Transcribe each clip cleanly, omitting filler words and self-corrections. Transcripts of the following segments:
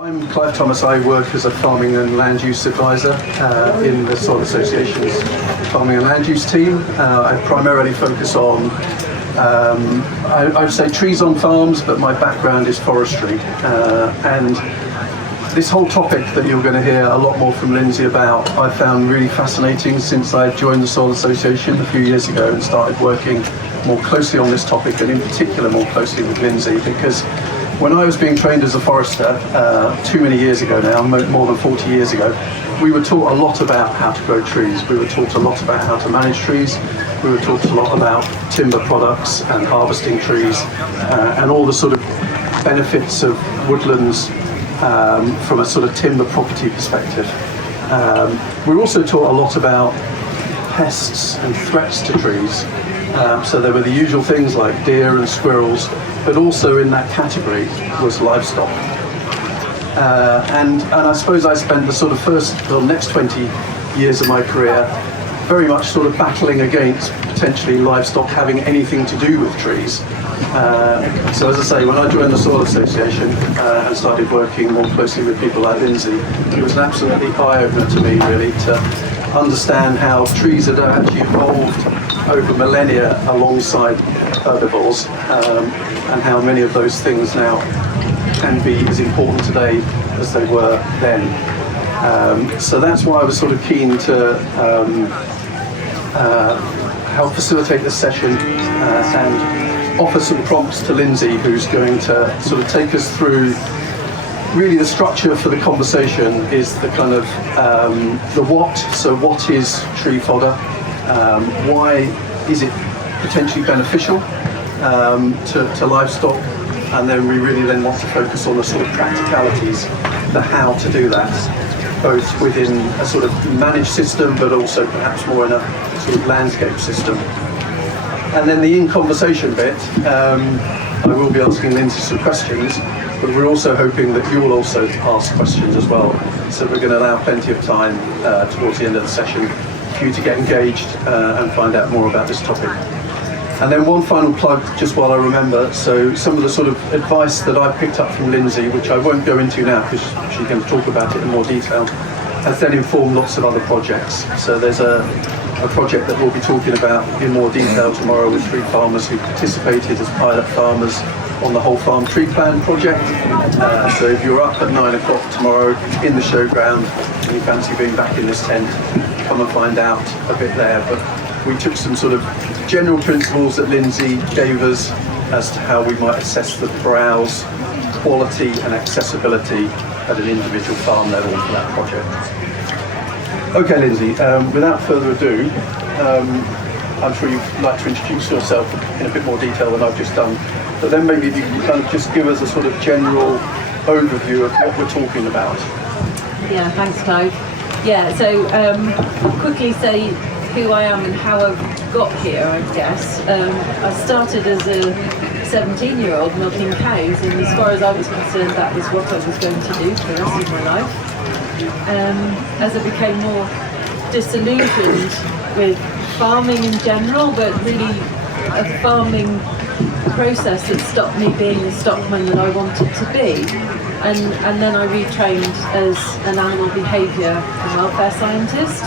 I'm Clive Thomas. I work as a farming and land use advisor in the Soil Association's farming and land use team. I primarily focus on, I would say trees on farms, but my background is forestry. And this whole topic that you're going to hear a lot more from Lindsay about, I found really fascinating since I joined the Soil Association a few years ago and started working more closely on this topic, and in particular more closely with Lindsay, because when I was being trained as a forester too many years ago now, more than 40 years ago, we were taught a lot about how to grow trees. We were taught a lot about how to manage trees. We were taught a lot about timber products and harvesting trees and all the sort of benefits of woodlands from a sort of timber property perspective. We were also taught a lot about pests and threats to trees. So there were the usual things like deer and squirrels, but also in that category was livestock. And I suppose I spent the sort of next 20 years of my career very much sort of battling against potentially livestock having anything to do with trees. So as I say, when I joined the Soil Association and started working more closely with people like Lindsay, it was an absolutely eye-opener to me really to understand how trees had actually evolved over millennia alongside herbivores, and how many of those things now can be as important today as they were then. So that's why I was sort of keen to help facilitate this session and offer some prompts to Lindsay, who's going to sort of take us through. Really the structure for the conversation is the kind of the what. So what is tree fodder? Why is it potentially beneficial to livestock? And then we really then want to focus on the sort of practicalities, the how to do that, both within a sort of managed system, but also perhaps more in a sort of landscape system. And then the in-conversation bit, I will be asking Lindsay some questions, but we're also hoping that you will also ask questions as well. So we're going to allow plenty of time towards the end of the session for you to get engaged and find out more about this topic. And then one final plug, just while I remember, so some of the sort of advice that I picked up from Lindsay, which I won't go into now because she's going to talk about it in more detail, has then informed lots of other projects. So there's a project that we'll be talking about in more detail tomorrow with 3 farmers who participated as pilot farmers on the Whole Farm Tree Plan project. So if you're up at 9 o'clock tomorrow in the showground and you fancy being back in this tent, come and find out a bit there. But we took some sort of general principles that Lindsay gave us as to how we might assess the browse, quality and accessibility at an individual farm level for that project. Okay, Lindsay, without further ado, I'm sure you'd like to introduce yourself in a bit more detail than I've just done, but then maybe you can kind of just give us a sort of general overview of what we're talking about. Yeah, thanks, Clive. Yeah, so I'll quickly say who I am and how I got here, I guess. I started as a 17-year-old milking cows, and as far as I was concerned, that was what I was going to do for the rest of my life. As I became more disillusioned with farming in general, but really a farming process that stopped me being the stockman that I wanted to be. And then I retrained as an animal behaviour and welfare scientist.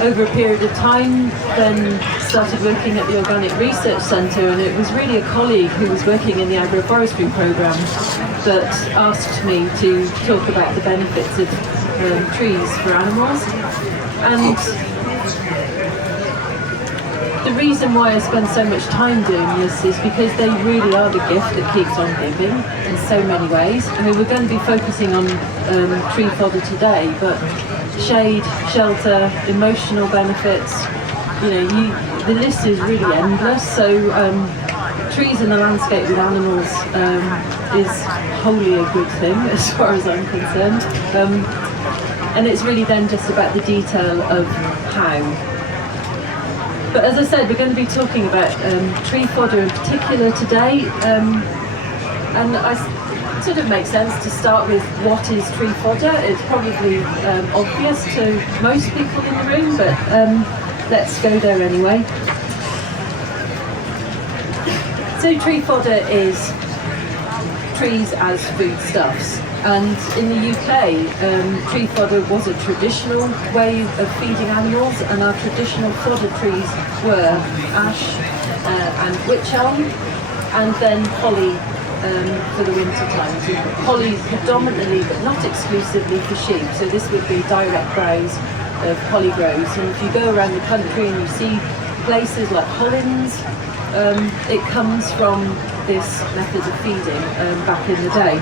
Over a period of time, then started working at the Organic Research Centre, and it was really a colleague who was working in the agroforestry programme that asked me to talk about the benefits of trees for animals. And the reason why I spend so much time doing this is because they really are the gift that keeps on giving in so many ways. I mean, we're going to be focusing on tree fodder today, but shade, shelter, emotional benefits, the list is really endless. So trees in the landscape with animals is wholly a good thing as far as I'm concerned. And it's really then just about the detail of how. But as I said, we're going to be talking about tree fodder in particular today, and it sort of makes sense to start with what is tree fodder. It's probably obvious to most people in the room, but let's go there anyway. So tree fodder is trees as foodstuffs. And in the UK, tree fodder was a traditional way of feeding animals, and our traditional fodder trees were ash and wych elm, and then holly for the winter times. Holly predominantly, but not exclusively, for sheep. So this would be direct browse of holly groves. And if you go around the country and you see places like Hollins, it comes from this method of feeding back in the day.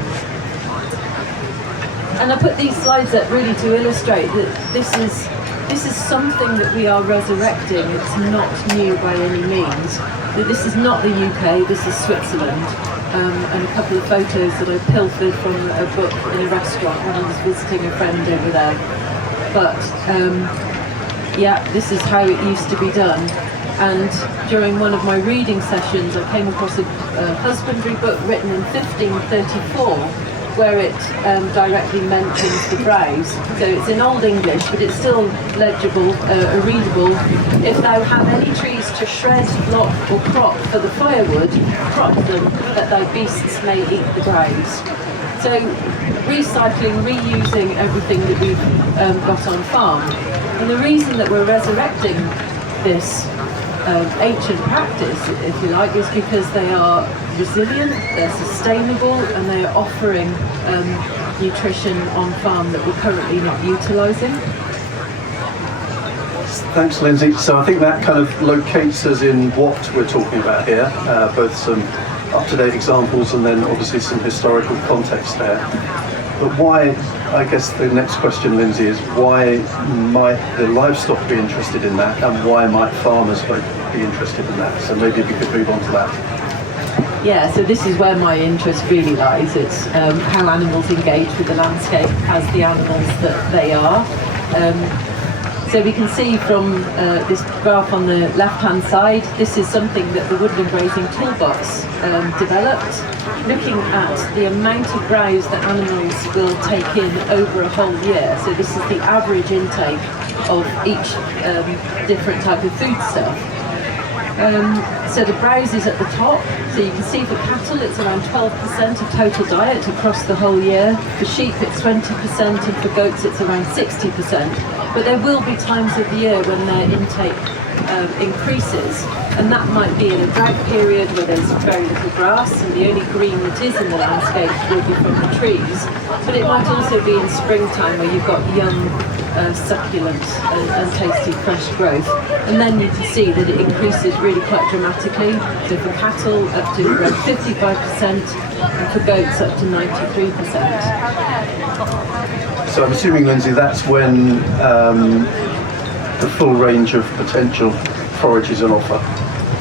And I put these slides up really to illustrate that this is something that we are resurrecting. It's not new by any means. This is not the UK, this is Switzerland. And a couple of photos that I pilfered from a book in a restaurant when I was visiting a friend over there. But yeah, this is how it used to be done. And during one of my reading sessions, I came across a husbandry book written in 1534, where it directly mentions the browse. So it's in Old English, but it's still legible, readable. If thou have any trees to shred, lop, or crop for the firewood, crop them, that thy beasts may eat the browse. So recycling, reusing everything that we've got on farm. And the reason that we're resurrecting this ancient practice, if you like, is because they are resilient, they're sustainable, and they are offering nutrition on farm that we're currently not utilising. Thanks, Lindsay. So I think that kind of locates us in what we're talking about here, both some up-to-date examples and then obviously some historical context there. But why, I guess the next question, Lindsay, is why might the livestock be interested in that, and why might farmers be interested in that? So maybe if we could move on to that. Yeah, so this is where my interest really lies. It's how animals engage with the landscape as the animals that they are. So we can see from this graph on the left-hand side, this is something that the Woodland Grazing Toolbox developed, looking at the amount of browse that animals will take in over a whole year. So this is the average intake of each different type of foodstuff. So the browse is at the top. So you can see for cattle it's around 12% of total diet across the whole year. For sheep it's 20%, and for goats it's around 60%. But there will be times of the year when their intake increases, and that might be in a drought period where there's very little grass and the only green that is in the landscape will be from the trees. But it might also be in springtime where you've got young succulent and tasty fresh growth, and then you can see that it increases really quite dramatically. So for cattle up to around 55%, and for goats up to 93%. So I'm assuming, Lindsay, that's when the full range of potential forages on offer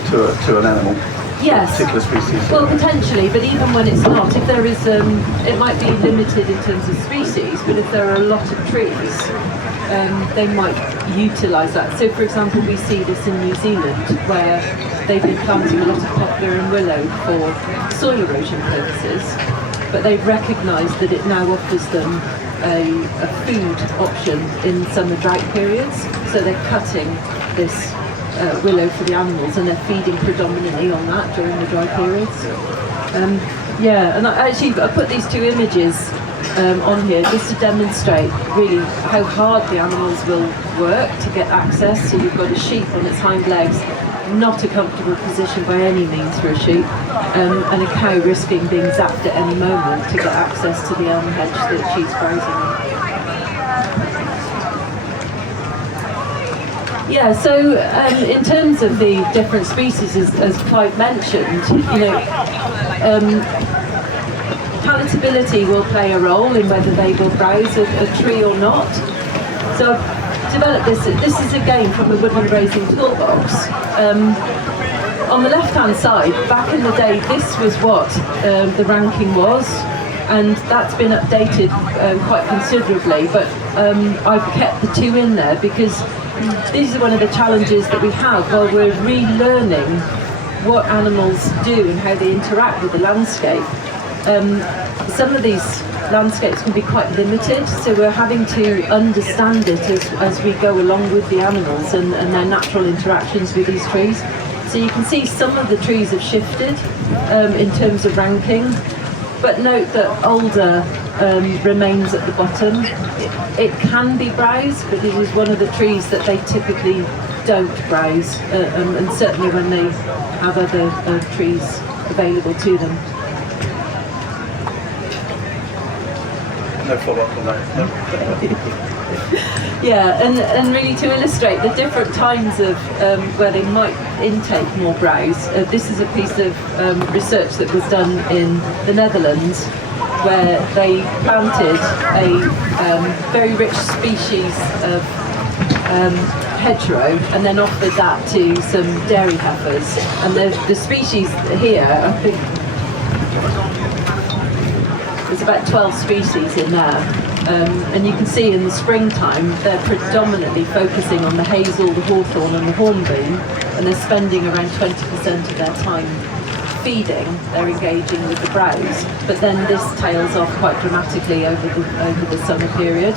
to an animal. Yes. A particular species. Well, potentially, but even when it's not, if there is, it might be limited in terms of species, but if there are a lot of trees, they might utilise that. So, for example, we see this in New Zealand, where they've been planting a lot of poplar and willow for soil erosion purposes, but they've recognised that it now offers them a food option in summer drought periods. So they're cutting this willow for the animals, and they're feeding predominantly on that during the dry periods. Yeah, and I put these two images on here just to demonstrate really how hard the animals will work to get access. So you've got a sheep on its hind legs, not a comfortable position by any means for a sheep, and a cow risking being zapped at any moment to get access to the elm hedge that she's browsing on. Yeah, so in terms of the different species, as Clive mentioned, you know, palatability will play a role in whether they will browse a tree or not. So I've developed this. This is again from the Woodland Grazing Toolbox. On the left-hand side, back in the day, this was what the ranking was, and that's been updated quite considerably. But I've kept the two in there because these are one of the challenges that we have while we're relearning what animals do and how they interact with the landscape. Some of these landscapes can be quite limited, so we're having to understand it as we go along with the animals and their natural interactions with these trees. So you can see some of the trees have shifted in terms of ranking. But note that alder remains at the bottom. It can be browse, but it is one of the trees that they typically don't browse, and certainly when they have other trees available to them. No follow-up on that. No. Yeah, and really to illustrate the different times of where they might intake more browse, this is a piece of research that was done in the Netherlands, where they planted a very rich species of hedgerow and then offered that to some dairy heifers. And the species here, I think there's about 12 species in there. And you can see in the springtime they're predominantly focusing on the hazel, the hawthorn and the hornbeam, and they're spending around 20% of their time feeding. They're engaging with the browse, but then this tails off quite dramatically over the summer period.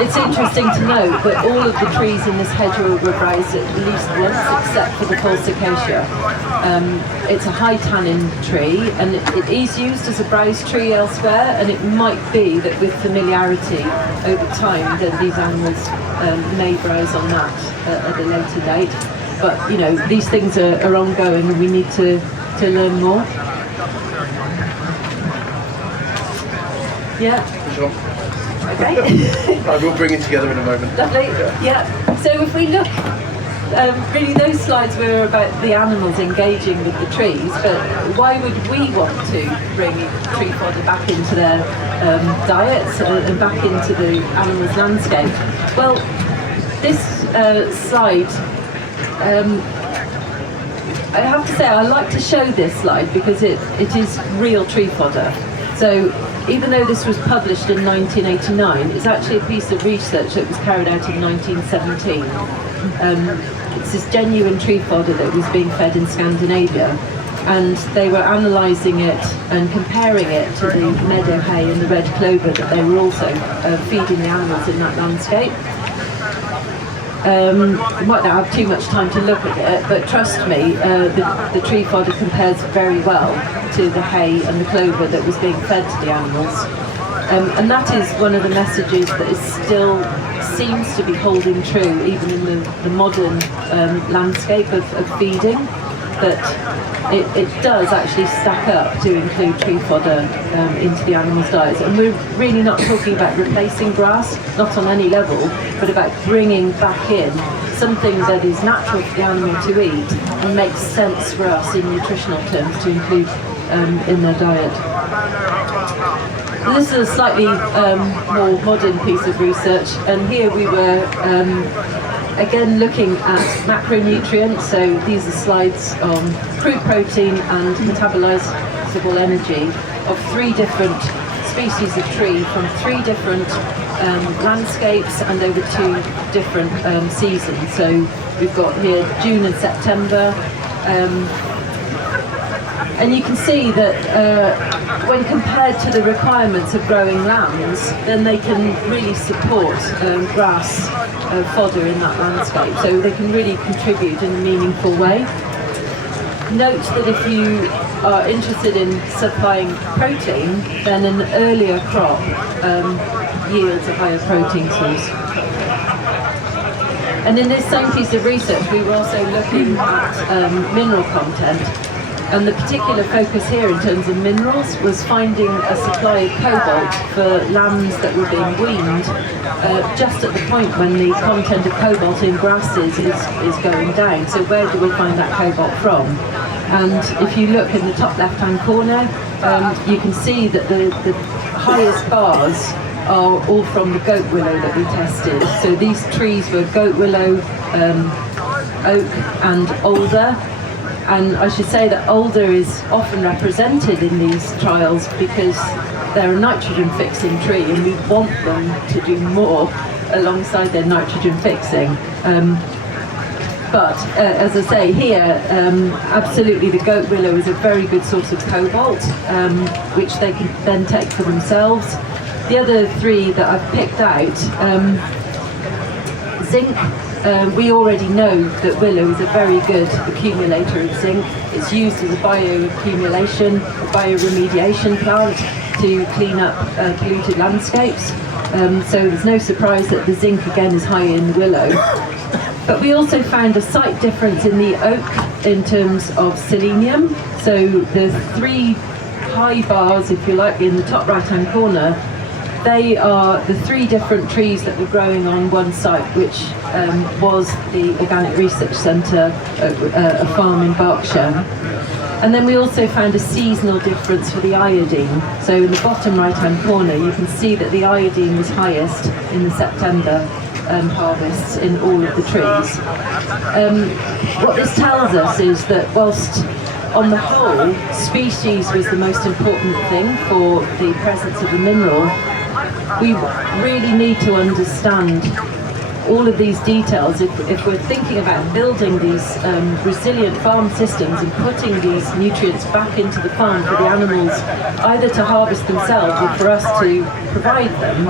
It's interesting to note that all of the trees in this hedgerow were browsed at least once, except for the false acacia. It's a high tannin tree, and it is used as a browse tree elsewhere, and it might be that with familiarity over time that these animals may browse on that at a later date. But you know, these things are ongoing, and we need to learn more. Yeah. Sure. Okay. I will bring it together in a moment. Lovely. Yeah. So if we look, really those slides were about the animals engaging with the trees, but why would we want to bring tree fodder back into their diets and back into the animals' landscape? Well, this slide, I have to say I like to show this slide because it is real tree fodder. So even though this was published in 1989, it's actually a piece of research that was carried out in 1917. It's this genuine tree fodder that was being fed in Scandinavia, and they were analysing it and comparing it to the meadow hay and the red clover that they were also feeding the animals in that landscape. You might not have too much time to look at it, but trust me, the tree fodder compares very well to the hay and the clover that was being fed to the animals. And that is one of the messages that is still seems to be holding true even in the modern landscape of feeding, that it does actually stack up to include tree fodder into the animals' diets. And we're really not talking about replacing grass, not on any level, but about bringing back in something that is natural for the animal to eat and makes sense for us in nutritional terms to include in their diet. So this is a slightly more modern piece of research, and here we were again looking at macronutrients. So these are slides on crude protein and metabolizable energy of 3 different species of tree from 3 different landscapes and over 2 different seasons. So we've got here June and September. And you can see that when compared to the requirements of growing lambs, then they can really support grass fodder in that landscape. So they can really contribute in a meaningful way. Note that if you are interested in supplying protein, then an earlier crop yields a higher protein source. And in this same piece of research, we were also looking at mineral content. And the particular focus here in terms of minerals was finding a supply of cobalt for lambs that were being weaned just at the point when the content of cobalt in grasses is going down. So where do we find that cobalt from? And if you look in the top left-hand corner, you can see that the highest bars are all from the goat willow that we tested. So these trees were goat willow, oak and alder. And I should say that alder is often represented in these trials because they're a nitrogen fixing tree, and we want them to do more alongside their nitrogen fixing. But as I say here, absolutely the goat willow is a very good source of cobalt, which they can then take for themselves. The other 3 that I've picked out, zinc We already know that willow is a very good accumulator of zinc. It's used as a bioremediation plant to clean up polluted landscapes. So there's no surprise that the zinc again is high in willow. But we also found a slight difference in the oak in terms of selenium. So the 3 high bars, if you like, in the top right-hand corner, they are the 3 different trees that were growing on one site, which was the Organic Research Centre, a farm in Berkshire. And then we also found a seasonal difference for the iodine. So in the bottom right-hand corner, you can see that the iodine was highest in the September harvests in all of the trees. What this tells us is that whilst on the whole, species was the most important thing for the presence of the mineral, we really need to understand all of these details if we're thinking about building these resilient farm systems and putting these nutrients back into the farm for the animals either to harvest themselves or for us to provide them.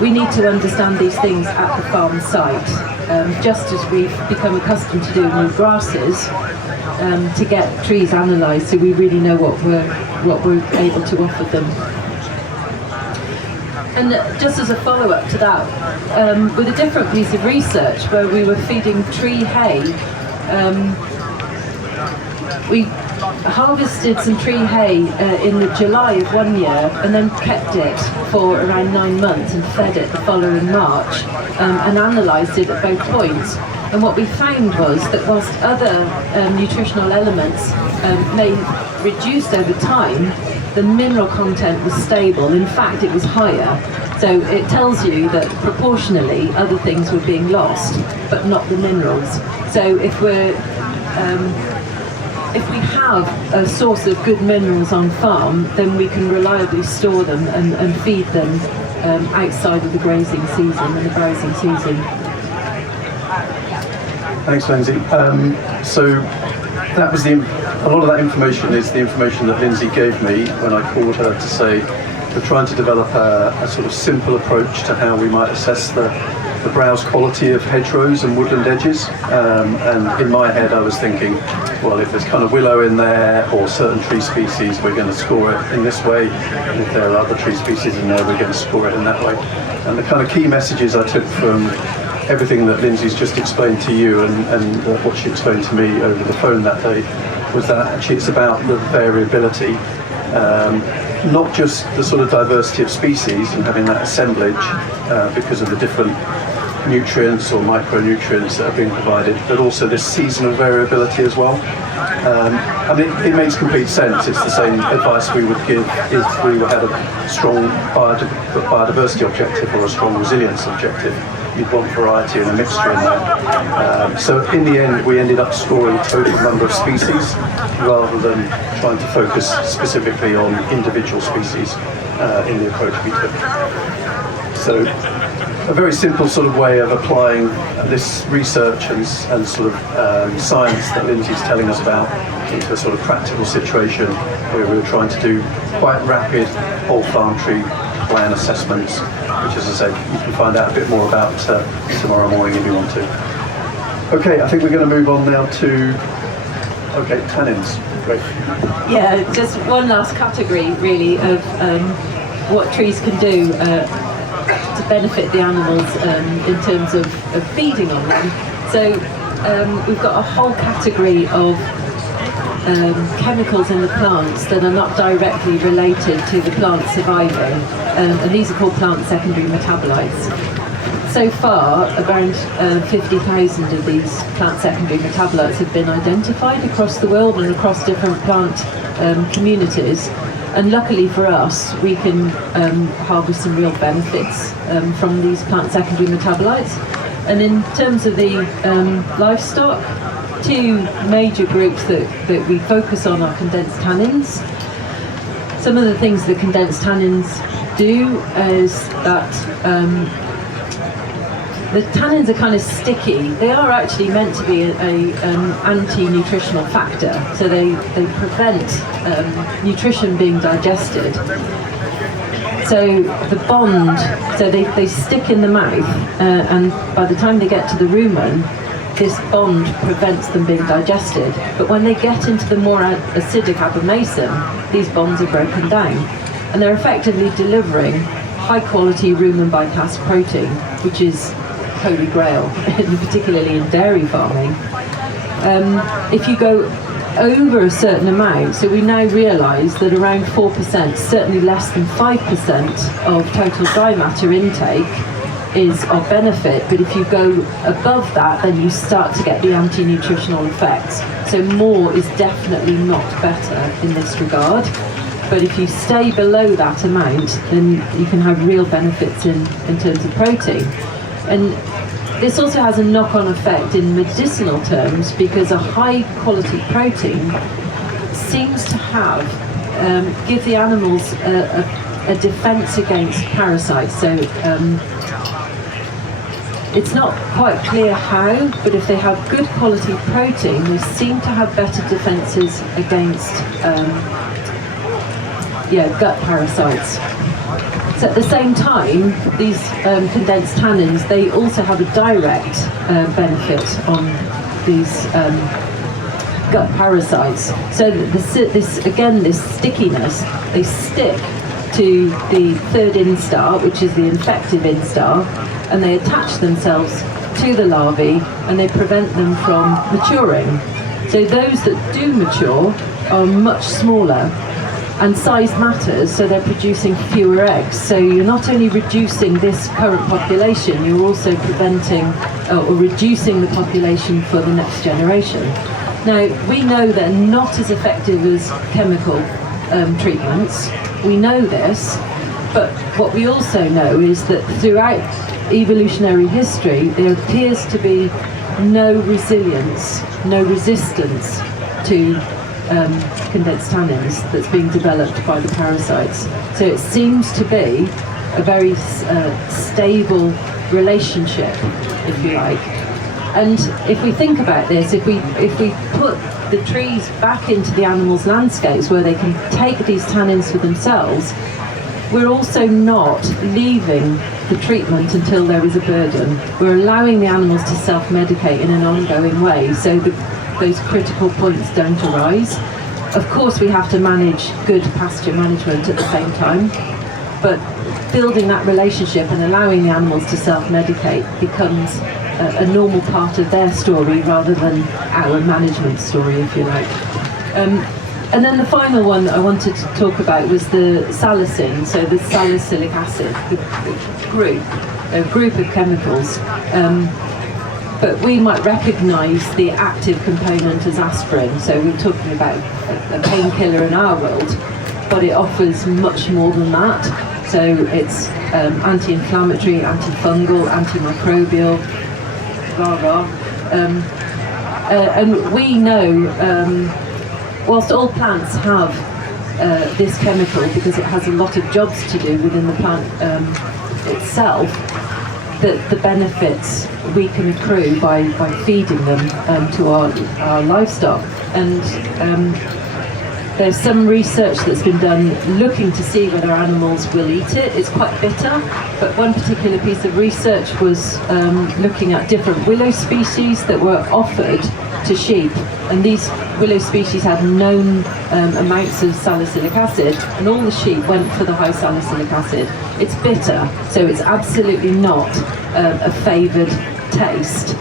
We need to understand these things at the farm site, just as we've become accustomed to doing with grasses, to get trees analysed so we really know what we're able to offer them. And just as a follow-up to that, with a different piece of research where we were feeding tree hay, we harvested some tree hay in the July of one year and then kept it for around 9 months and fed it the following March and analysed it at both points. And what we found was that whilst other nutritional elements may reduce over time, the mineral content was stable. In fact, it was higher. So it tells you that proportionally other things were being lost, but not the minerals. So if we have a source of good minerals on farm, then we can reliably store them and feed them outside of the grazing season and the browsing season. Thanks, Lindsay. So that was a lot of that information is the information that Lindsay gave me when I called her to say we're trying to develop a sort of simple approach to how we might assess the browse quality of hedgerows and woodland edges. And in my head I was thinking, well, if there's kind of willow in there or certain tree species, we're going to score it in this way. And if there are other tree species in there, we're going to score it in that way. And the kind of key messages I took from everything that Lindsay's just explained to you and what she explained to me over the phone that day was that actually it's about the variability, not just the sort of diversity of species and having that assemblage because of the different nutrients or micronutrients that are being provided, but also this seasonal variability as well. I mean, it makes complete sense. It's the same advice we would give if we had a strong biodiversity objective or a strong resilience objective. You'd want variety and a mixture in there. So in the end, we ended up scoring a total number of species rather than trying to focus specifically on individual species in the approach we took. So a very simple sort of way of applying this research and sort of science that Lindsay's telling us about into a sort of practical situation where we were trying to do quite rapid whole farm tree plan assessments, which, as I said, you can find out a bit more about tomorrow morning if you want to. Okay, I think we're going to move on now to, tannins. Great. Yeah, just one last category really of what trees can do to benefit the animals in terms of feeding on them. So we've got a whole category of chemicals in the plants that are not directly related to the plant surviving, and these are called plant secondary metabolites. So far, around 50,000 of these plant secondary metabolites have been identified across the world and across different plant communities. And luckily for us, we can harvest some real benefits from these plant secondary metabolites. And in terms of the livestock, 2 major groups that we focus on are condensed tannins. Some of the things that condensed tannins do is that the tannins are kind of sticky. They are actually meant to be an anti-nutritional factor, so they prevent nutrition being digested. So the bond, so they stick in the mouth, and by the time they get to the rumen, this bond prevents them being digested. But when they get into the more acidic abomasum, these bonds are broken down. And they're effectively delivering high-quality rumen bypass protein, which is holy grail, particularly in dairy farming. If you go over a certain amount, so we now realise that around 4%, certainly less than 5% of total dry matter intake is of benefit, but if you go above that, then you start to get the anti-nutritional effects. So more is definitely not better in this regard, but if you stay below that amount, then you can have real benefits in terms of protein. And this also has a knock-on effect in medicinal terms, because a high-quality protein seems to have give the animals a defense against parasites. So it's not quite clear how, but if they have good quality protein, they seem to have better defences against gut parasites. So at the same time, these condensed tannins, they also have a direct benefit on these gut parasites. So this stickiness, they stick to the third instar, which is the infective instar, and they attach themselves to the larvae and they prevent them from maturing. So those that do mature are much smaller, and size matters, so they're producing fewer eggs. So you're not only reducing this current population, you're also preventing or reducing the population for the next generation. Now, we know they're not as effective as chemical treatments. We know this, but what we also know is that throughout evolutionary history, there appears to be no resilience, no resistance to condensed tannins that's being developed by the parasites. So it seems to be a very stable relationship, if you like. And if we think about this, if we put the trees back into the animals' landscapes where they can take these tannins for themselves, we're also not leaving the treatment until there is a burden. We're allowing the animals to self-medicate in an ongoing way, so those critical points don't arise. Of course, we have to manage good pasture management at the same time, but building that relationship and allowing the animals to self-medicate becomes a normal part of their story rather than our management story, if you like. And then the final one that I wanted to talk about was the salicin, so the salicylic acid, a group of chemicals. But we might recognise the active component as aspirin, so we're talking about a painkiller in our world, but it offers much more than that. So it's anti-inflammatory, antifungal, antimicrobial, and we know, whilst all plants have this chemical, because it has a lot of jobs to do within the plant itself, that the benefits we can accrue by feeding them to our livestock. And there's some research that's been done looking to see whether animals will eat it. It's quite bitter, but one particular piece of research was looking at different willow species that were offered to sheep, and these willow species had known amounts of salicylic acid, and all the sheep went for the high salicylic acid. It's bitter, so it's absolutely not a favoured taste,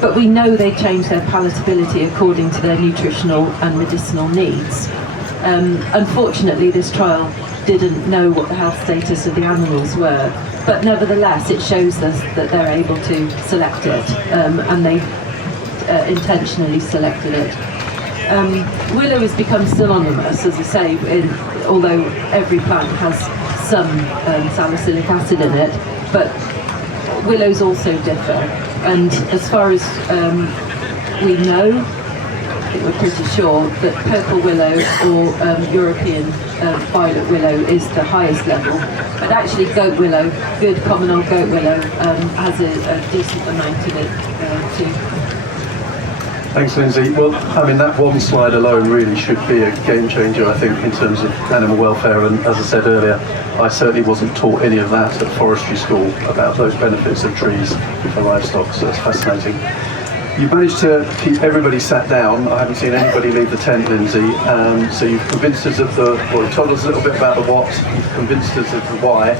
but we know they change their palatability according to their nutritional and medicinal needs. Unfortunately, this trial didn't know what the health status of the animals were, but nevertheless it shows us that they're able to select it, and they intentionally selected it. Willow has become synonymous, as I say, although every plant has some salicylic acid in it, but willows also differ. And as far as we know, I think we're pretty sure that purple willow or European violet willow is the highest level. But actually goat willow, good common old goat willow, has a decent amount in it too. Thanks, Lindsay. Well, I mean, that one slide alone really should be a game changer, I think, in terms of animal welfare. And as I said earlier, I certainly wasn't taught any of that at forestry school about those benefits of trees for livestock, so it's fascinating. You've managed to keep everybody sat down. I haven't seen anybody leave the tent, Lindsay. So you've convinced us of the, well, you told us a little bit about the what, you've convinced us of the why.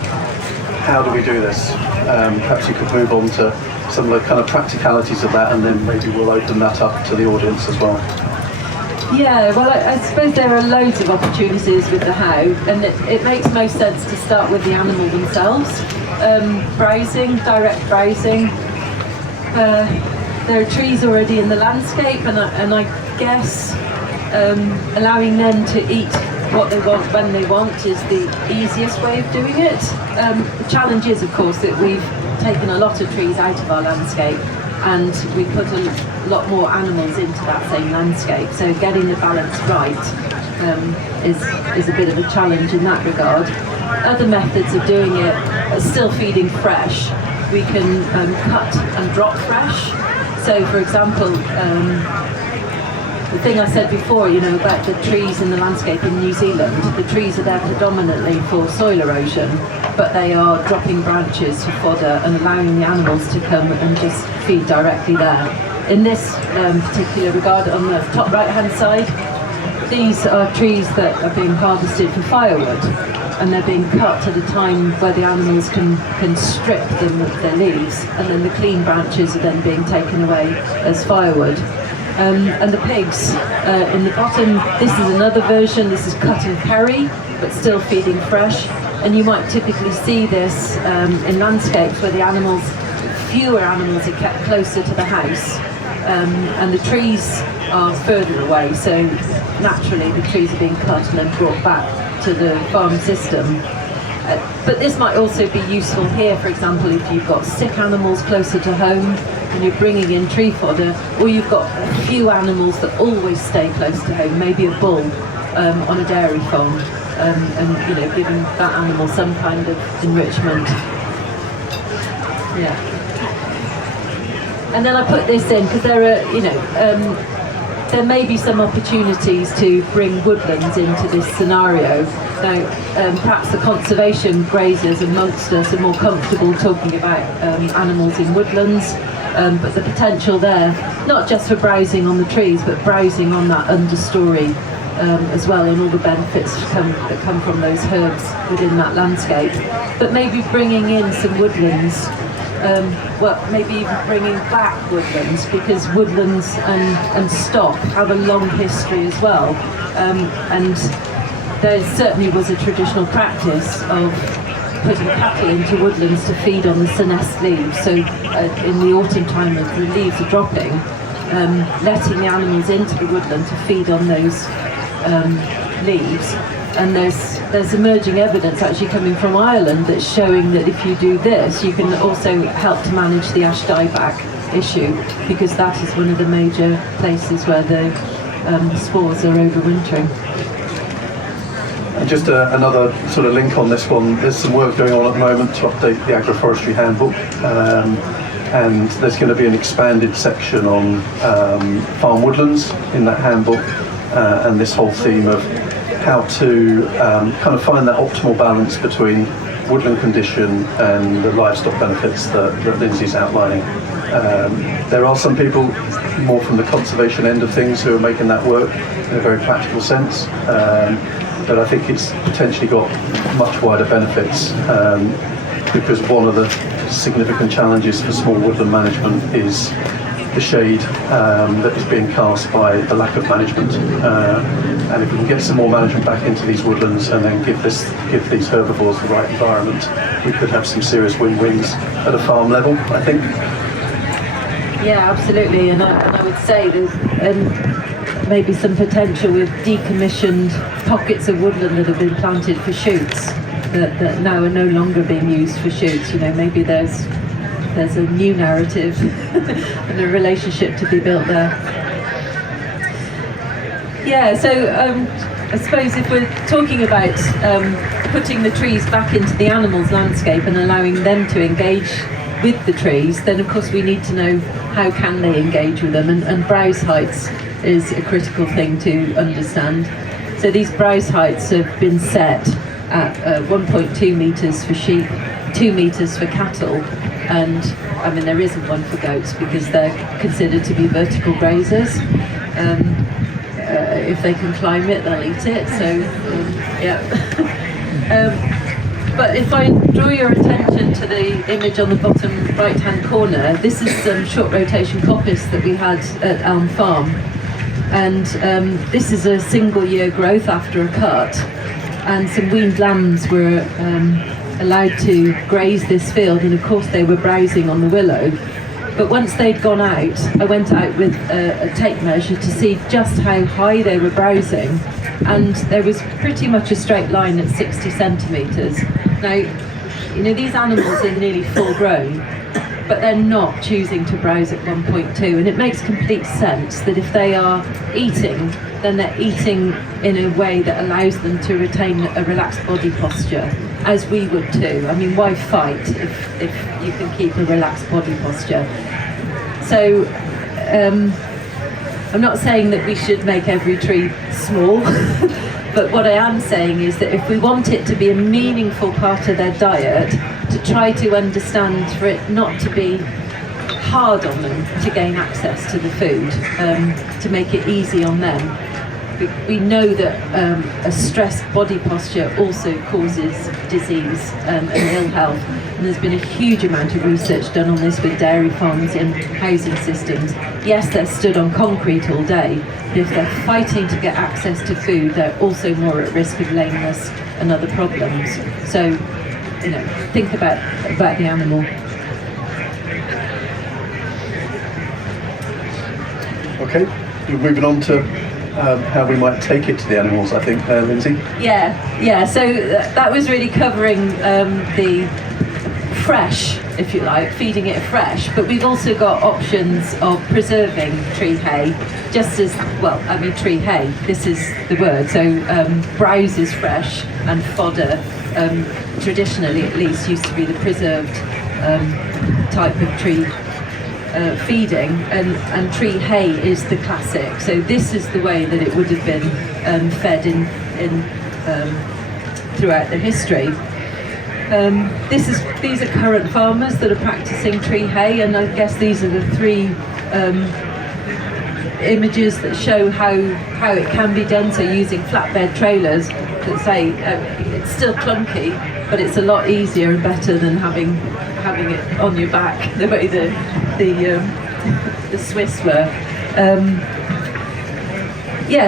How do we do this? Perhaps you could move on to some of the kind of practicalities of that, and then maybe we'll open that up to the audience as well. Yeah, well, I suppose there are loads of opportunities with the how, and it makes most sense to start with the animal themselves. Browsing, direct browsing. There are trees already in the landscape, and I guess allowing them to eat what they want when they want is the easiest way of doing it. The challenge is, of course, that we've taken a lot of trees out of our landscape, and we put a lot more animals into that same landscape. So getting the balance right is a bit of a challenge in that regard. Other methods of doing it are still feeding fresh. We can cut and drop fresh. So, for example, the thing I said before, about the trees in the landscape in New Zealand, the trees are there predominantly for soil erosion, but they are dropping branches for fodder and allowing the animals to come and just feed directly there. In this particular regard, on the top right-hand side, these are trees that are being harvested for firewood, and they're being cut at a time where the animals can strip them of their leaves, and then the clean branches are then being taken away as firewood. And the pigs in the bottom, this is another version. This is cut and carry, but still feeding fresh. And you might typically see this in landscapes where fewer animals are kept closer to the house, and the trees are further away. So naturally, the trees are being cut and then brought back to the farm system. But this might also be useful here, for example, if you've got sick animals closer to home and you're bringing in tree fodder, or you've got a few animals that always stay close to home, maybe a bull on a dairy farm, and giving that animal some kind of enrichment. Yeah. And then I put this in because there are, there may be some opportunities to bring woodlands into this scenario. Now, perhaps the conservation grazers amongst us are more comfortable talking about animals in woodlands, but the potential there, not just for browsing on the trees, but browsing on that understory as well, and all the benefits that come from those herbs within that landscape. But maybe bringing in some woodlands, maybe even bringing back woodlands, because woodlands and stock have a long history as well. And there certainly was a traditional practice of putting cattle into woodlands to feed on the senesced leaves. So in the autumn time as the leaves are dropping, letting the animals into the woodland to feed on those leaves. And there's emerging evidence actually coming from Ireland that's showing that if you do this, you can also help to manage the ash dieback issue, because that is one of the major places where the spores are overwintering. And just another sort of link on this one, there's some work going on at the moment to update the agroforestry handbook, and there's going to be an expanded section on farm woodlands in that handbook, and this whole theme of how to kind of find that optimal balance between woodland condition and the livestock benefits that Lindsay's outlining. There are some people more from the conservation end of things who are making that work in a very practical sense, but I think it's potentially got much wider benefits, because one of the significant challenges for small woodland management is the shade that is being cast by the lack of management. And if we can get some more management back into these woodlands and then give these herbivores the right environment, we could have some serious win-wins at a farm level, I think. Yeah, absolutely. And I would say there's maybe some potential with decommissioned pockets of woodland that have been planted for shoots that now are no longer being used for shoots. Maybe there's a new narrative and a relationship to be built there. Yeah, so I suppose if we're talking about putting the trees back into the animals' landscape and allowing them to engage with the trees, then of course we need to know how can they engage with them, and browse heights is a critical thing to understand. So these browse heights have been set at 1.2 metres for sheep, 2 metres for cattle, and I mean there isn't one for goats because they're considered to be vertical grazers. If they can climb it, they'll eat it. So yeah. But if I draw your attention to the image on the bottom right-hand corner, this is some short rotation coppice that we had at Elm Farm, and this is a single year growth after a cut, and some weaned lambs were allowed to graze this field, and of course they were browsing on the willow. But once they'd gone out, I went out with a tape measure to see just how high they were browsing, and there was pretty much a straight line at 60 centimetres. Now, you know, these animals are nearly full grown, but they're not choosing to browse at 1.2, and it makes complete sense that if they are eating, then they're eating in a way that allows them to retain a relaxed body posture, as we would too. I mean, why fight if you can keep a relaxed body posture? So I'm not saying that we should make every tree small, but what I am saying is that if we want it to be a meaningful part of their diet, to try to understand for it not to be hard on them to gain access to the food, to make it easy on them. We know that a stressed body posture also causes disease and ill health, and there's been a huge amount of research done on this with dairy farms and housing systems. Yes, they're stood on concrete all day, but if they're fighting to get access to food, they're also more at risk of lameness and other problems. So, you know, think about the animal. Okay, we're moving on to how we might take it to the animals, I think, Lindsay. Yeah. So that was really covering the fresh, if you like, feeding it fresh. But we've also got options of preserving tree hay, just as well. I mean, tree hay. This is the word. So browse is fresh, and fodder, traditionally at least, used to be the preserved type of tree feeding, and tree hay is the classic. So this is the way that it would have been fed in throughout the history. These are current farmers that are practicing tree hay, and I guess these are the three images that show how it can be done. So using flatbed trailers, that say it's still clunky, but it's a lot easier and better than having it on your back the way the Swiss were.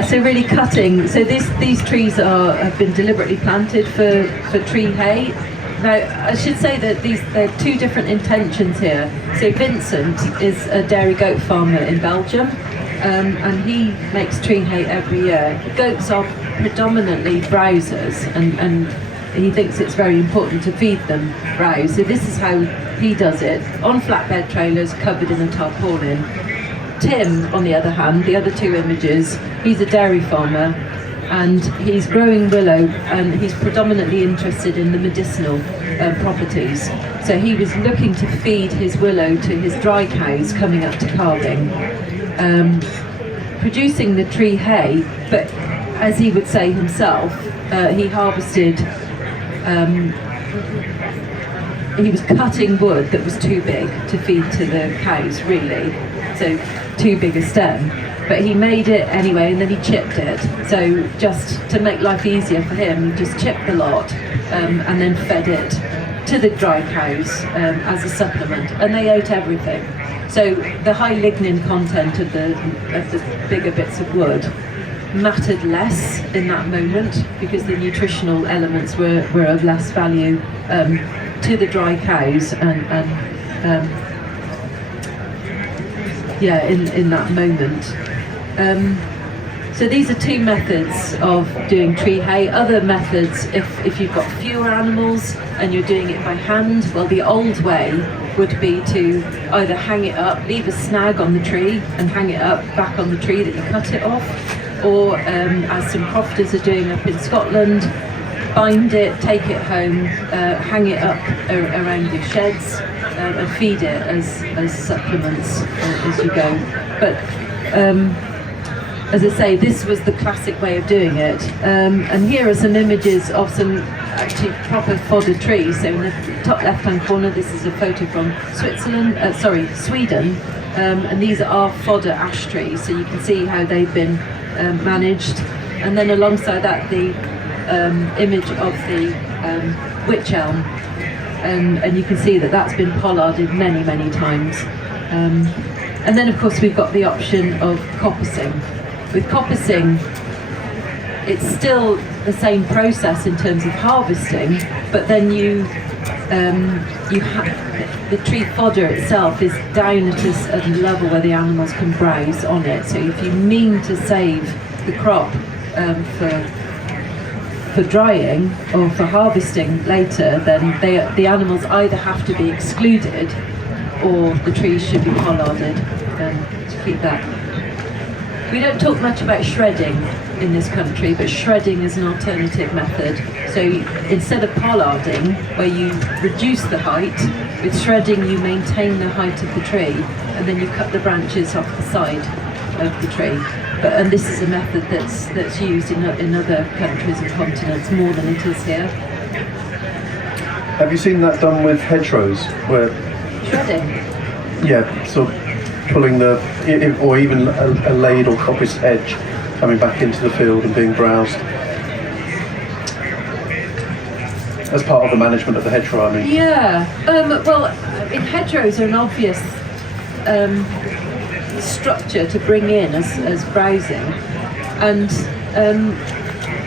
So really cutting. So these trees have been deliberately planted for tree hay. Now I should say that there are two different intentions here. So Vincent is a dairy goat farmer in Belgium, and he makes tree hay every year. Goats are predominantly browsers, and he thinks it's very important to feed them browse. So this is how he does it, on flatbed trailers covered in a tarpaulin. Tim, on the other hand, the other two images, he's a dairy farmer, and he's growing willow, and he's predominantly interested in the medicinal properties. So he was looking to feed his willow to his dry cows coming up to calving, producing the tree hay, but as he would say himself, he harvested, he was cutting wood that was too big to feed to the cows, really, so too big a stem. But he made it anyway, and then he chipped it. So just to make life easier for him, he just chipped the lot and then fed it to the dry cows as a supplement, and they ate everything. So the high lignin content of the bigger bits of wood mattered less in that moment, because the nutritional elements were of less value to the dry cows, and in that moment. So these are two methods of doing tree hay. Other methods, if you've got fewer animals and you're doing it by hand, well, the old way would be to either hang it up, leave a snag on the tree and hang it up back on the tree that you cut it off, or as some crofters are doing up in Scotland, bind it, take it home, hang it up around your sheds, and feed it as supplements as you go. But as I say, this was the classic way of doing it. And here are some images of some actually proper fodder trees. So in the top left-hand corner, this is a photo from Sweden. And these are fodder ash trees, so you can see how they've been managed. And then alongside that, the image of the wych elm, and you can see that that's been pollarded many times. And then of course we've got the option of coppicing. With coppicing, it's still the same process in terms of harvesting, but then you have the tree fodder itself is down at a level where the animals can browse on it. So if you mean to save the crop for drying or for harvesting later, then the animals either have to be excluded or the trees should be pollarded to keep that. We don't talk much about shredding in this country, but shredding is an alternative method. So instead of pollarding, where you reduce the height, with shredding you maintain the height of the tree and then you cut the branches off the side of the tree. And this is a method that's used in other countries and continents more than it is here. Have you seen that done with hedgerows, where shredding? Yeah, sort of pulling or even a laid or coppiced edge coming back into the field and being browsed as part of the management of the hedgerow, I mean. Yeah, well, hedgerows are an obvious structure to bring in as browsing, and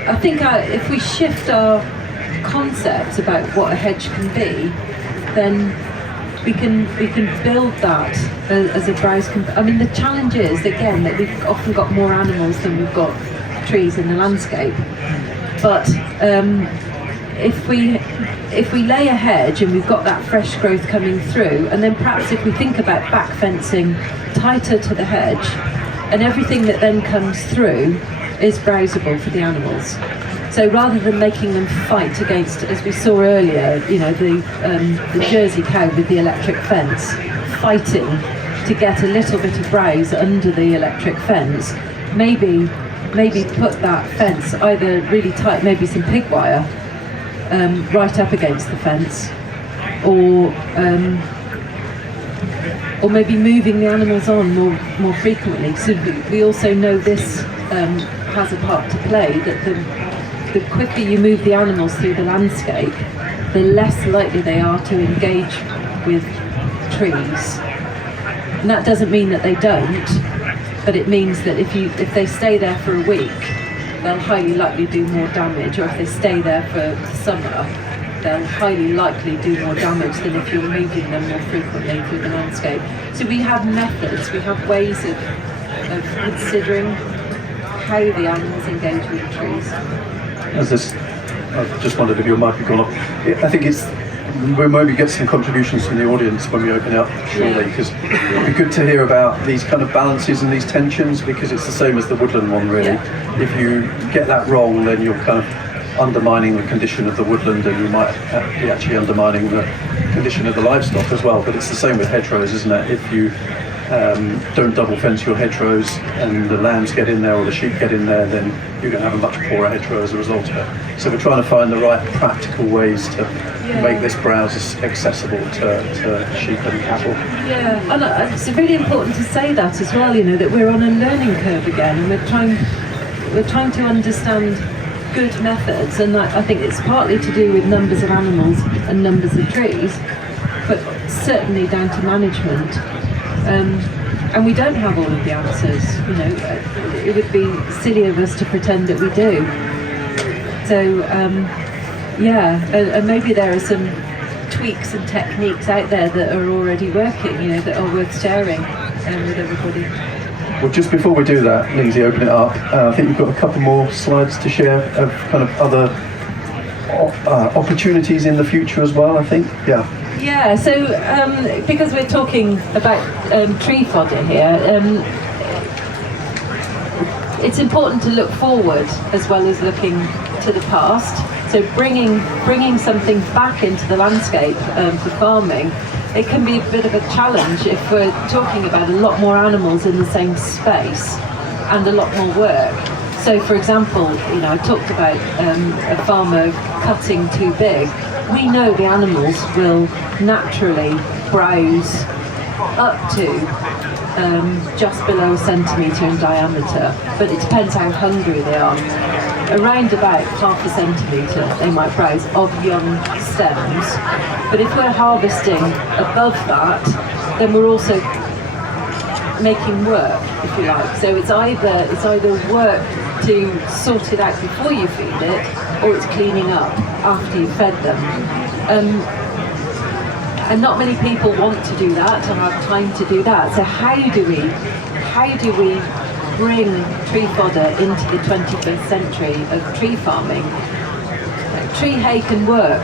I think if we shift our concepts about what a hedge can be, then we can build that as a browse. I mean, the challenge is again that we've often got more animals than we've got trees in the landscape. But if we lay a hedge and we've got that fresh growth coming through, and then perhaps if we think about back fencing tighter to the hedge, and everything that then comes through is browsable for the animals. So rather than making them fight against, as we saw earlier, the Jersey cow with the electric fence, fighting to get a little bit of browse under the electric fence, maybe put that fence either really tight, maybe some pig wire, right up against the fence, or maybe moving the animals on more frequently. So we also know this has a part to play, that the quicker you move the animals through the landscape, the less likely they are to engage with trees. And that doesn't mean that they don't, but it means that if they stay there for a week, they'll highly likely do more damage, or if they stay there for summer, they'll highly likely do more damage than if you're moving them more frequently through the landscape. So we have methods, we have ways of considering how the animals engage with the trees. I just wondered if your mic had gone off. I think we'll maybe get some contributions from the audience when we open it up shortly, because it'd be good to hear about these kind of balances and these tensions, because it's the same as the woodland one, really. Yeah. If you get that wrong, then you're kind of undermining the condition of the woodland, and you might be actually undermining the condition of the livestock as well. But it's the same with hedgerows, isn't it? If you don't double fence your hedgerows and the lambs get in there or the sheep get in there, then you're going to have a much poorer hedgerow as a result of it. So we're trying to find the right practical ways to make this browse accessible to sheep and cattle. Yeah, and it's really important to say that as well, that we're on a learning curve again, and we're trying to understand good methods, and I think it's partly to do with numbers of animals and numbers of trees, but certainly down to management. And we don't have all of the answers, it would be silly of us to pretend that we do. So, and maybe there are some tweaks and techniques out there that are already working, that are worth sharing with everybody. Well, just before we do that, Lindsay, open it up. I think you've got a couple more slides to share of kind of other opportunities in the future as well, I think. Yeah, so because we're talking about tree fodder here, it's important to look forward as well as looking to the past. So bringing something back into the landscape for farming it can be a bit of a challenge if we're talking about a lot more animals in the same space and a lot more work. So, for example, I talked about a farmer cutting too big. We know the animals will naturally browse up to just below a centimetre in diameter, but it depends how hungry they are. Around about half a centimetre they might browse of young stems, but if we're harvesting above that, then we're also making work, if you like. So it's either work to sort it out before you feed it, or it's cleaning up after you've fed them. And not many people want to do that or have time to do that. So how do we bring tree fodder into the 21st century of tree farming? Tree hay can work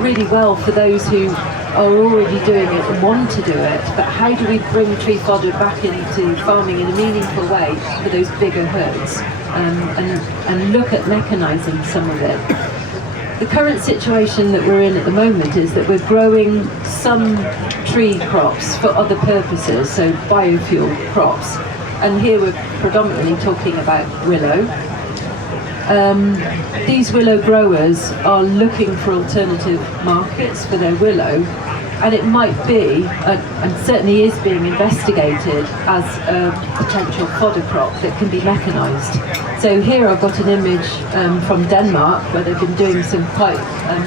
really well for those who are already doing it and want to do it, but how do we bring tree fodder back into farming in a meaningful way for those bigger herds, and look at mechanising some of it? The current situation that we're in at the moment is that we're growing some tree crops for other purposes, so biofuel crops. And here we're predominantly talking about willow. These willow growers are looking for alternative markets for their willow, and it might be, and certainly is being investigated as a potential fodder crop that can be mechanised. So here I've got an image from Denmark where they've been doing some quite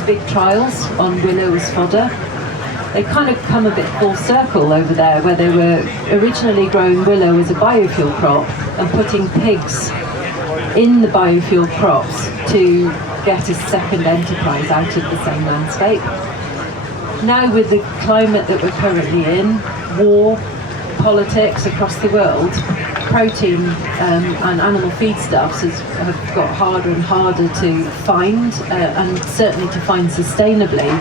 big trials on willow as fodder. They've kind of come a bit full circle over there, where they were originally growing willow as a biofuel crop and putting pigs in the biofuel crops to get a second enterprise out of the same landscape. Now, with the climate that we're currently in, war, politics across the world, protein and animal feedstuffs have got harder and harder to find, and certainly to find sustainably.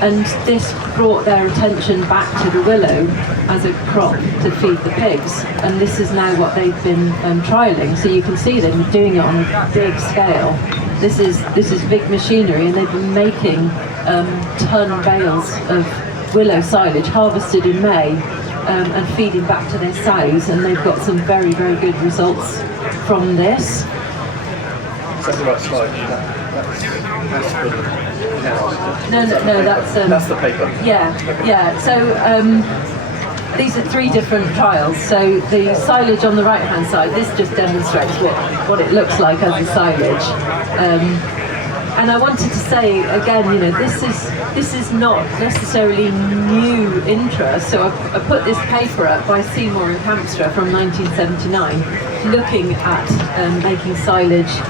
And this brought their attention back to the willow as a crop to feed the pigs. And this is now what they've been trialling. So you can see them doing it on a big scale. This is big machinery, and they've been making ton bales of willow silage harvested in May and feeding back to their sows, and they've got some very, very good results from this. Is that the right slide? That's No, that's the paper. Yeah. So these are three different trials. So the silage on the right-hand side, this just demonstrates what it looks like as a silage. And I wanted to say again, this is not necessarily new interest. So I put this paper up by Seymour and Hampshire from 1979, looking at making silage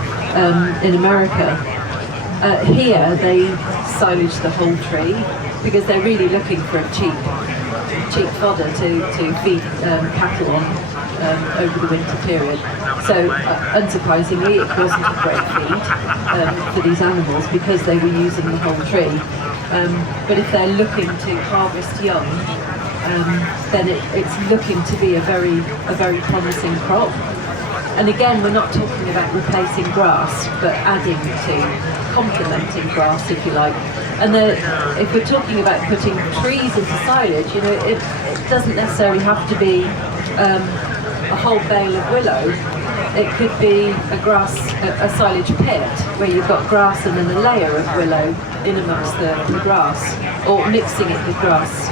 in America. Here they silage the whole tree because they're really looking for a cheap fodder to feed cattle on over the winter period. So unsurprisingly, it wasn't a great feed for these animals because they were using the whole tree. But if they're looking to harvest young, then it's looking to be a very promising crop. And again, we're not talking about replacing grass, but adding to, complementing grass, if you like. And if we're talking about putting trees into silage, it doesn't necessarily have to be a whole bale of willow. It could be a silage pit, where you've got grass and then a layer of willow in amongst the grass, or mixing it with grass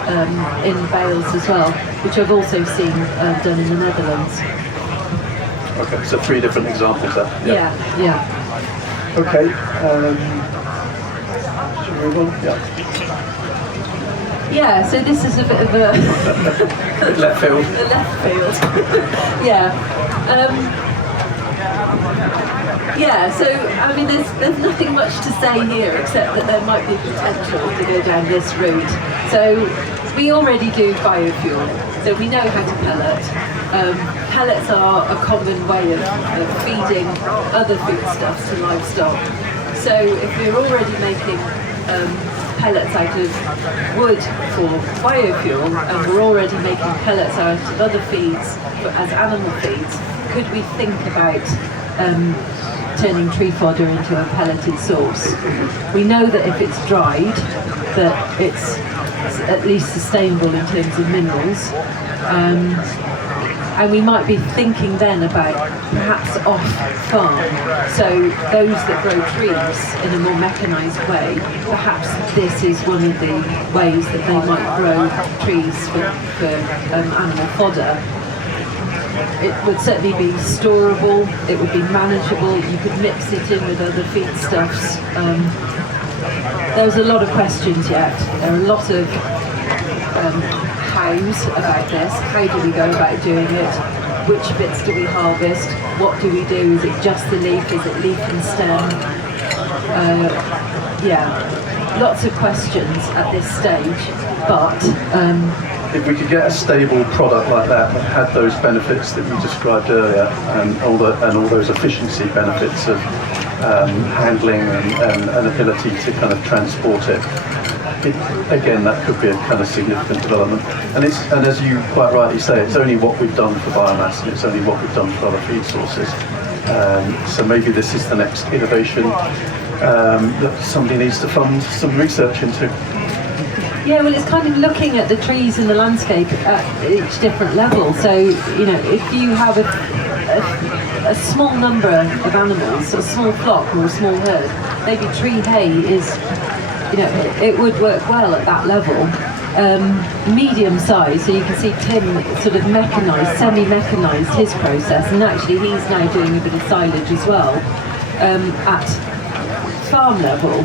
in bales as well, which I've also seen done in the Netherlands. Okay, so three different examples there. Yeah. Okay, should we move on? Yeah, so this is a bit of a left field. A left field. Yeah, so I mean, there's nothing much to say here except that there might be potential to go down this route. So we already do biofuel, so we know how to pellet. Pellets are a common way of feeding other foodstuffs to livestock. So if we're already making pellets out of wood for biofuel, and we're already making pellets out of other feeds as animal feeds, could we think about turning tree fodder into a pelleted source? We know that if it's dried, that it's at least sustainable in terms of minerals. And we might be thinking then about perhaps off-farm. So those that grow trees in a more mechanised way, perhaps this is one of the ways that they might grow trees for animal fodder. It would certainly be storable, it would be manageable, you could mix it in with other feedstuffs. There's a lot of questions yet. There are a lot of hows about this. How do we go about doing it? Which bits do we harvest? What do we do? Is it just the leaf? Is it leaf and stem? Lots of questions at this stage, but if we could get a stable product like that had those benefits that you described earlier, and all those efficiency benefits of handling and ability to kind of transport it, again, that could be a kind of significant development. And as you quite rightly say, it's only what we've done for biomass, and it's only what we've done for other feed sources. So maybe this is the next innovation that somebody needs to fund some research into. Yeah, well, it's kind of looking at the trees in the landscape at each different level. So, if you have a small number of animals, a small flock or a small herd, maybe tree hay is, it would work well at that level. Medium size, so you can see Tim sort of mechanised, semi-mechanised his process, and actually he's now doing a bit of silage as well at farm level.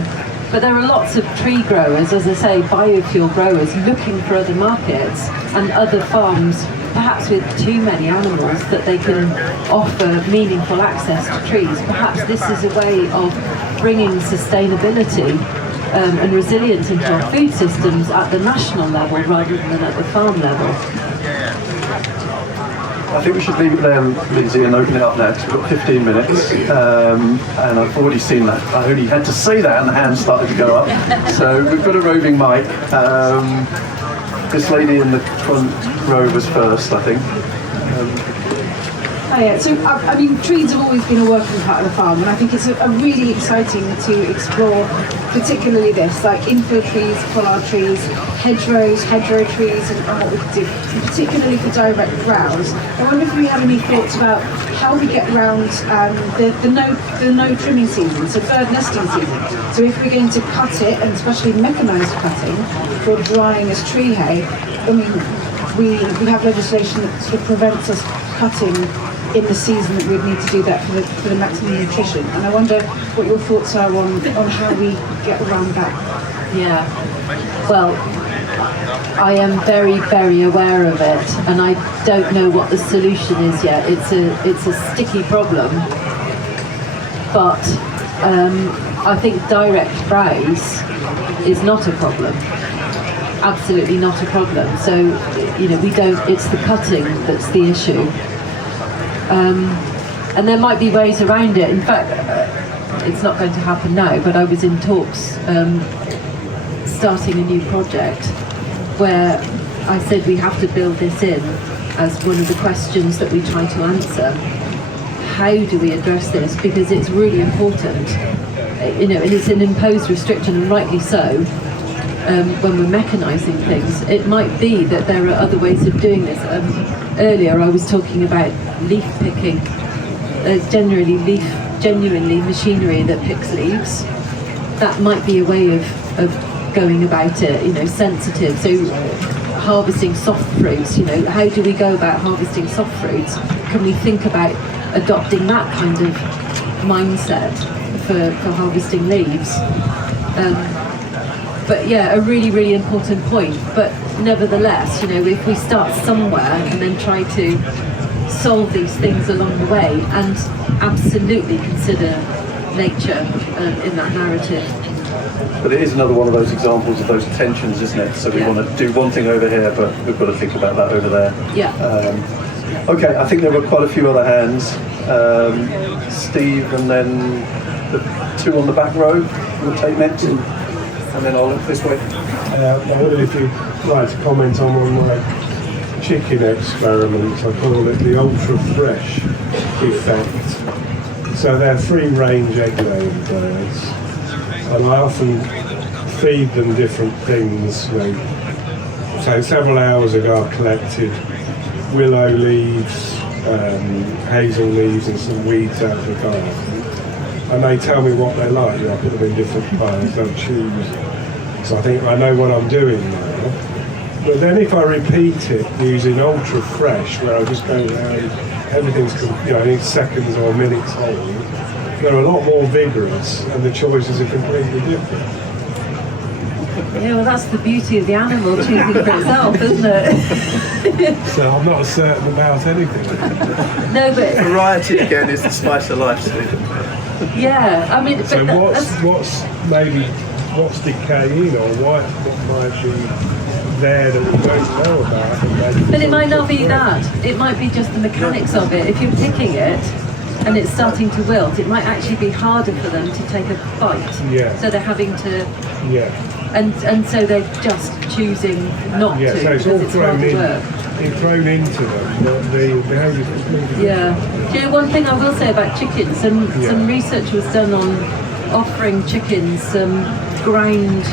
But there are lots of tree growers, as I say, biofuel growers, looking for other markets and other farms, perhaps with too many animals, that they can offer meaningful access to trees. Perhaps this is a way of bringing sustainability and resilience into our food systems at the national level rather than at the farm level. I think we should leave it there, Lindsay, and open it up next. We've got 15 minutes, and I've already seen that. I only had to say that and the hands started to go up. So we've got a roving mic. This lady in the front row was first, I think. So, trees have always been a working part of the farm, and I think it's a really exciting to explore, particularly this, like infill trees, pollard trees, hedgerow trees, and what we could do, particularly for direct browse. I wonder if we have any thoughts about how we get around the no trimming season, so bird nesting season. So if we're going to cut it, and especially mechanised cutting, for drying as tree hay, we have legislation that sort of prevents us cutting in the season that we'd need to do that for the maximum nutrition. And I wonder what your thoughts are on how we get around that. Yeah, well, I am very, very aware of it, and I don't know what the solution is yet. It's a sticky problem, but I think direct browse is not a problem. Absolutely not a problem. So, it's the cutting that's the issue. And there might be ways around it. In fact, it's not going to happen now, but I was in talks starting a new project where I said we have to build this in as one of the questions that we try to answer. How do we address this? Because it's really important, and it's an imposed restriction, and rightly so. When we're mechanising things, it might be that there are other ways of doing this. Earlier I was talking about leaf picking. There's genuinely machinery that picks leaves. That might be a way of going about it, sensitive. So harvesting soft fruits, how do we go about harvesting soft fruits? Can we think about adopting that kind of mindset for harvesting leaves? But yeah, a really, really important point. But nevertheless, if we start somewhere and then try to solve these things along the way, and absolutely consider nature in that narrative. But it is another one of those examples of those tensions, isn't it? So we want to do one thing over here, but we've got to think about that over there. Yeah. Okay, I think there were quite a few other hands. Steve, and then the two on the back row we'll take next. And then I'll look this way. I wondered if you'd like to comment on one of my chicken experiments. I call it the ultra fresh effect. So they're free-range egg-laying birds, and I often feed them different things, So several hours ago I collected willow leaves, hazel leaves and some weeds out of the garden. And they tell me what they're like. I put them in different piles, don't choose. So I think I know what I'm doing now. But then if I repeat it using ultra fresh, where I just go around, everything's in seconds or minutes old, they're a lot more vigorous and the choices are completely different. Yeah, well, that's the beauty of the animal choosing for itself, isn't it? So I'm not certain about anything. No, but Variety again is the spice of life, Steve. yeah, I mean, So but what's decaying or what might be there that we don't know about? But it might not be that. It might be just the mechanics of it. If you're picking it and it's starting to wilt, it might actually be harder for them to take a bite. Yeah. So they're having to, Yeah. and so they're just choosing not Yeah, to so it's all because it's harder work. thrown into them, but the behaviour is completely Yeah. Do you know one thing I will say about chickens? Some research was done on offering chickens some ground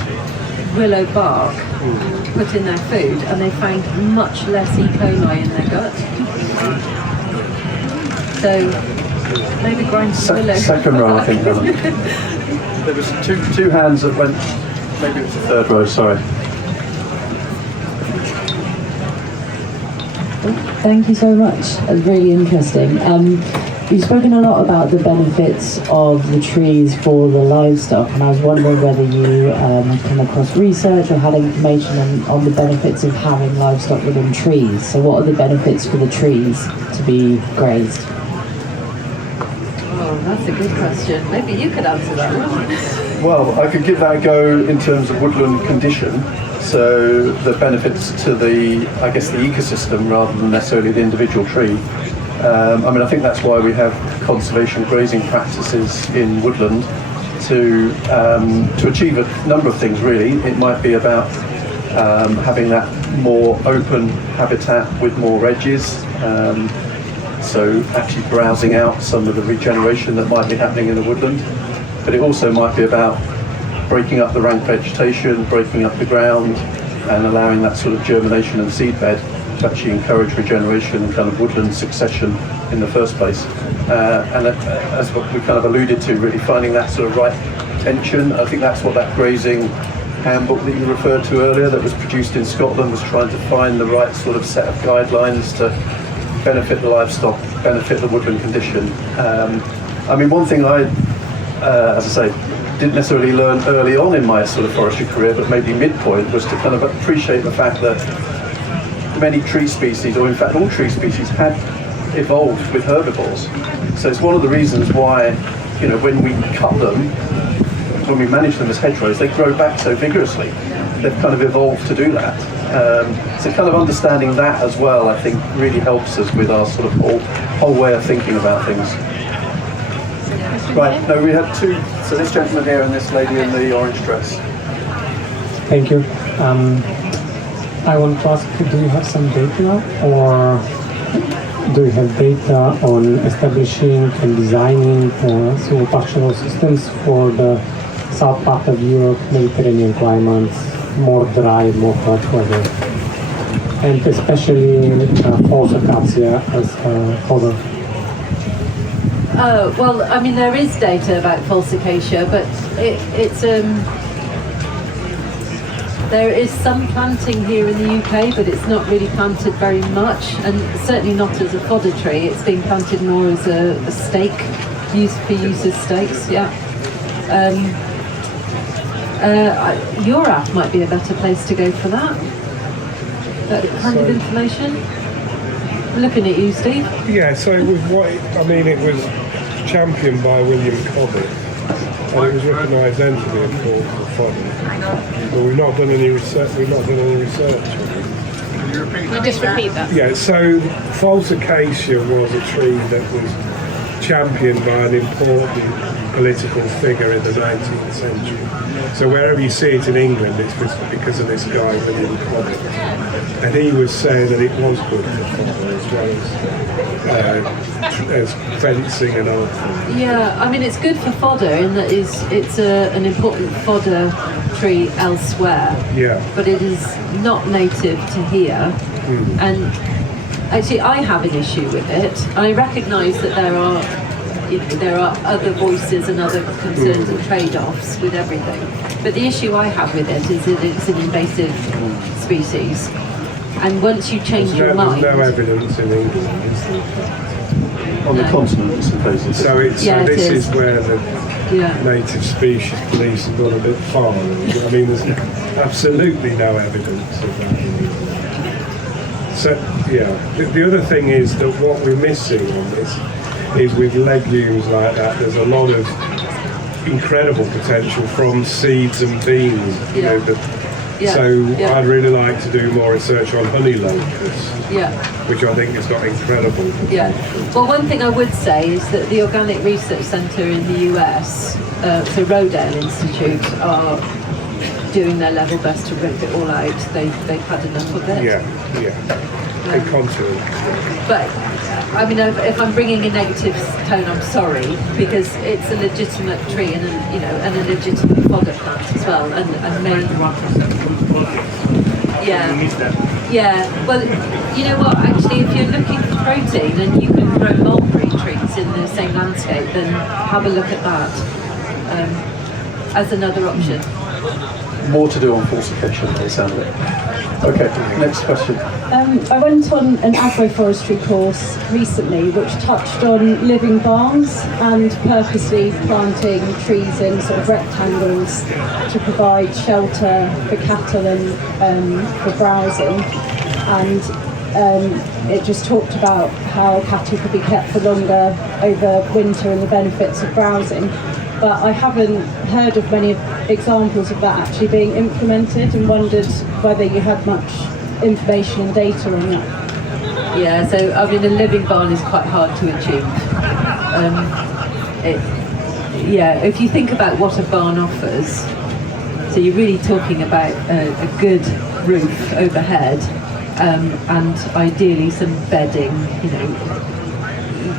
willow bark put in their food, and they found much less E. coli in their gut. So maybe grind some willow. Second row, I think. There was two hands that went. Maybe it was the third row. Sorry. Thank you so much. That's really interesting. You've spoken a lot about the benefits of the trees for the livestock, and I was wondering whether you had come across research or had information on the benefits of having livestock within trees. So what are the benefits for the trees to be grazed? Oh, that's a good question. Maybe you could answer that one. Well, I could give that a go in terms of woodland condition. So the benefits to the ecosystem rather than necessarily the individual tree. I think that's why we have conservation grazing practices in woodland to achieve a number of things really. It might be about having that more open habitat with more edges. So actually browsing out some of the regeneration that might be happening in the woodland. But it also might be about breaking up the rank vegetation, breaking up the ground, and allowing that sort of germination and seed bed to actually encourage regeneration and kind of woodland succession in the first place. And as what we kind of alluded to, really finding that sort of right tension. I think that's what that grazing handbook that you referred to earlier that was produced in Scotland was trying to find the right sort of set of guidelines to benefit the livestock, benefit the woodland condition. One thing as I say, didn't necessarily learn early on in my sort of forestry career, but maybe midpoint, was to kind of appreciate the fact that many tree species, or in fact all tree species, had evolved with herbivores. So it's one of the reasons why, when we cut them, when we manage them as hedgerows, they grow back so vigorously. They've kind of evolved to do that. So kind of understanding that as well, I think, really helps us with our sort of whole way of thinking about things. Right, no, we had two. So this gentleman here and this lady in the orange dress. Thank you. I want to ask, do you have some data, or do you have data on establishing and designing silvopastoral systems for the south part of Europe, Mediterranean climates, more dry, more hot weather, and especially false acacia as fodder? There is data about false acacia, but there is some planting here in the UK, but it's not really planted very much, and certainly not as a fodder tree. It's being planted more as a stake, used as stakes. Yeah. Europe might be a better place to go for that. That kind of information. I'm looking at you, Steve. Yeah, so it was it was championed by William Cobbett, and it was recognised then to be important for fodder. But we've not done any research. You just repeat that. Yeah, so false acacia was a tree that was championed by an important political figure in the 19th century. So wherever you see it in England, it's because of this guy, William Cobbett. And he was saying that it was good for fodder as fencing and archery. Yeah, I mean it's good for fodder in that it's an important fodder tree elsewhere. Yeah. But it is not native to here. And actually I have an issue with it. I recognise that there are other voices and other concerns and trade-offs with everything. But the issue I have with it is that it's an invasive species. And once you change your mind... There's no evidence in England. On the continent, it's invasive. So this is where the native species police have gone a bit far. I mean, there's absolutely no evidence of that in England. So, the other thing is that what we're missing on this is with legumes like that, there's a lot of incredible potential from seeds and beans. I'd really like to do more research on honey locusts, which I think has got incredible potential. Yeah. Well, one thing I would say is that the Organic Research Centre in the US, the Rodale Institute, are doing their level best to rip it all out. They've had enough of it. In continent. But I mean, if I'm bringing a negative tone, I'm sorry, because it's a legitimate tree and a legitimate fodder plant as well, and may. Yeah. Well, you know what? Actually, if you're looking for protein and you can grow mulberry trees in the same landscape, then have a look at that as another option. More to do on falsification, by the sound of it. Okay, next question. I went on an agroforestry course recently which touched on living barns and purposely planting trees in sort of rectangles to provide shelter for cattle and for browsing. And it just talked about how cattle could be kept for longer over winter and the benefits of browsing. But I haven't heard of many examples of that actually being implemented, and wondered whether you had much information and data on that. Yeah, so I mean, a living barn is quite hard to achieve. If you think about what a barn offers, so you're really talking about a good roof overhead, and ideally some bedding,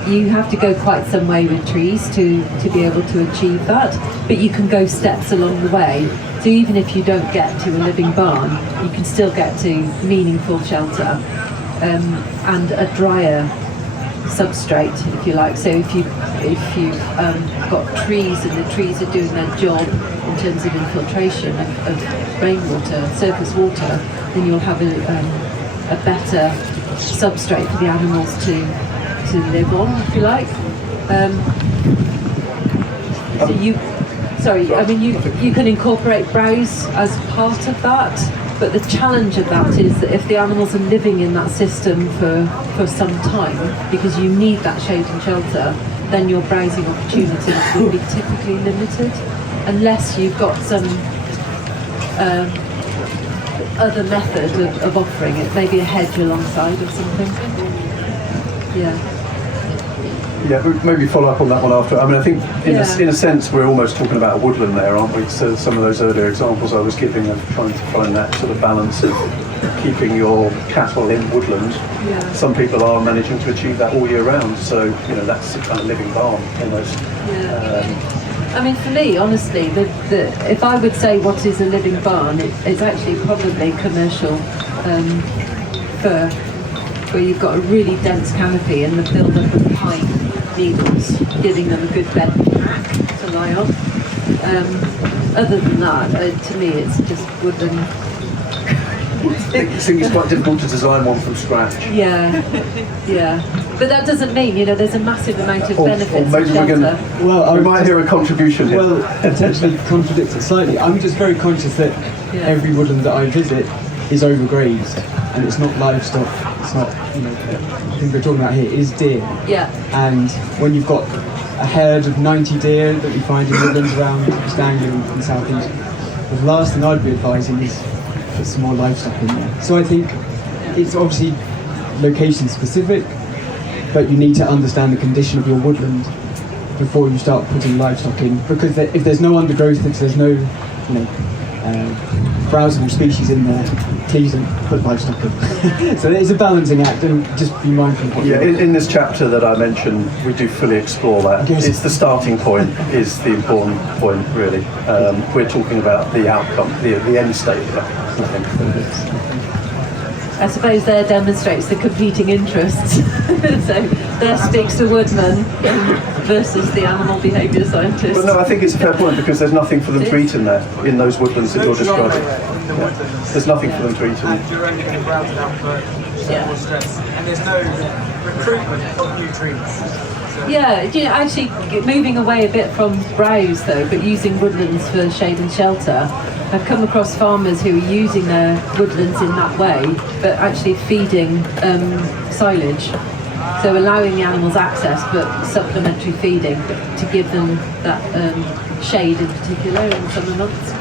you have to go quite some way with trees to be able to achieve that, but you can go steps along the way. So even if you don't get to a living barn, you can still get to meaningful shelter and a drier substrate, if you like. So if you've got trees and the trees are doing their job in terms of infiltration of rainwater, surface water, then you'll have a better substrate for the animals to live on, if you like. You can incorporate browse as part of that, but the challenge of that is that if the animals are living in that system for some time, because you need that shade and shelter, then your browsing opportunities will be typically limited, unless you've got some other method of offering it, maybe a hedge alongside or something. Yeah, maybe follow up on that one after. I mean, I think in a sense we're almost talking about a woodland there, aren't we? So some of those earlier examples I was giving of trying to find that sort of balance of keeping your cattle in woodland. Yeah. Some people are managing to achieve that all year round, so that's a kind of living barn almost. Yeah. I mean, for me, honestly, if I would say what is a living barn, it's actually probably commercial fir, where you've got a really dense canopy and the build-up of pine needles, giving them a good bed to lie on. Other than that, to me, it's just woodland. I think it's quite difficult to design one from scratch. Yeah. But that doesn't mean, there's a massive amount of benefits. Or maybe we might hear a contribution here. Well, potentially contradicts it slightly. I'm just very conscious that every woodland that I visit is overgrazed, and it's not livestock. It's not, I think we're talking about here is deer. Yeah. And when you've got a herd of 90 deer that we find in woodlands around Stanley and South East, the last thing I'd be advising is put some more livestock in there. So I think it's obviously location specific, but you need to understand the condition of your woodland before you start putting livestock in, because if there's no undergrowth, if there's no browsable species in there, please don't put livestock in. So it's a balancing act, and just be mindful of what Yeah, in this chapter that I mentioned, we do fully explore that. Yes. It's the starting point is the important point, really. We're talking about the outcome, the end state of that, I think. I suppose there demonstrates the competing interests. So there speaks the woodman versus the animal behaviour scientist. But no, I think it's a fair point, because there's nothing for them to eat in there, in those woodlands that you're describing. Yeah. There's nothing for them to eat in And there. you're only going to browse it out for more stress. And there's no recruitment of new trees. So Yeah, actually moving away a bit from browse though, but using woodlands for shade and shelter. I've come across farmers who are using their woodlands in that way, but actually feeding silage. So allowing the animals access, but supplementary feeding to give them that shade in particular in the summer months.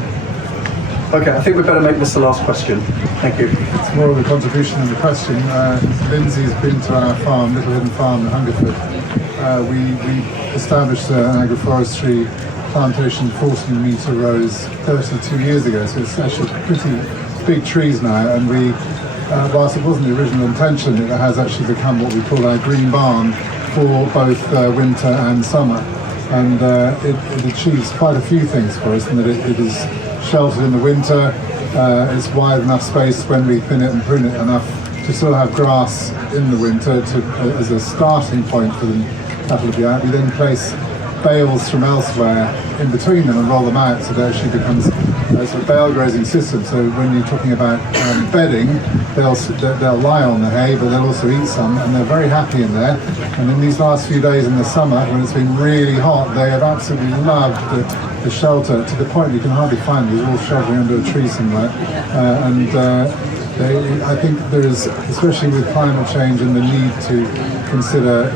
Okay, I think we better make this the last question. Thank you. It's more of a contribution than a question. Lindsay's been to our farm, Little Hidden Farm in Hungerford. We established an agroforestry plantation 14-metre rows 32 years ago, so it's actually pretty big trees now, and we, whilst it wasn't the original intention, it has actually become what we call our green barn for both winter and summer, and it achieves quite a few things for us, in that it is sheltered in the winter, it's wide enough space when we thin it and prune it enough to still have grass in the winter as a starting point for the cattle to be out. We then place bales from elsewhere in between them and roll them out, so that actually becomes a sort of bale grazing system. So when you're talking about bedding, they'll lie on the hay, but they'll also eat some, and they're very happy in there. And in these last few days in the summer, when it's been really hot, they have absolutely loved the shelter, to the point you can hardly find them. They're all sheltering under a tree somewhere. I think there is, especially with climate change and the need to consider,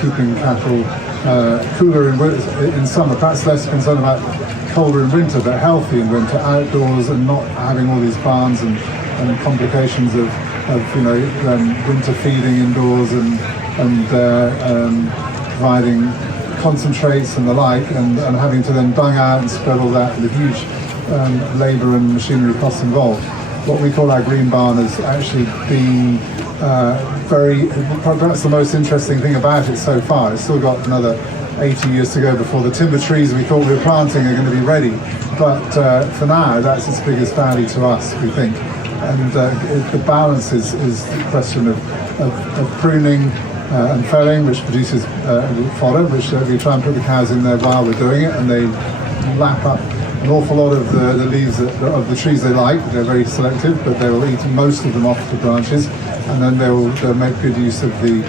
keeping cattle cooler in summer, perhaps less concerned about colder in winter, but healthy in winter, outdoors, and not having all these barns and complications of winter feeding indoors and providing concentrates and the like, and having to then bung out and spread all that, with huge labour and machinery costs involved. What we call our green barn has actually been perhaps the most interesting thing about it so far. It's still got another 80 years to go before the timber trees we thought we were planting are going to be ready. But for now, that's its biggest value to us, we think. And the balance is the question of pruning and felling, which produces fodder, which we try and put the cows in there while we're doing it, and they lap up an awful lot of the leaves of the trees they like. They're very selective, but they will eat most of them off the branches, and then they'll make good use of the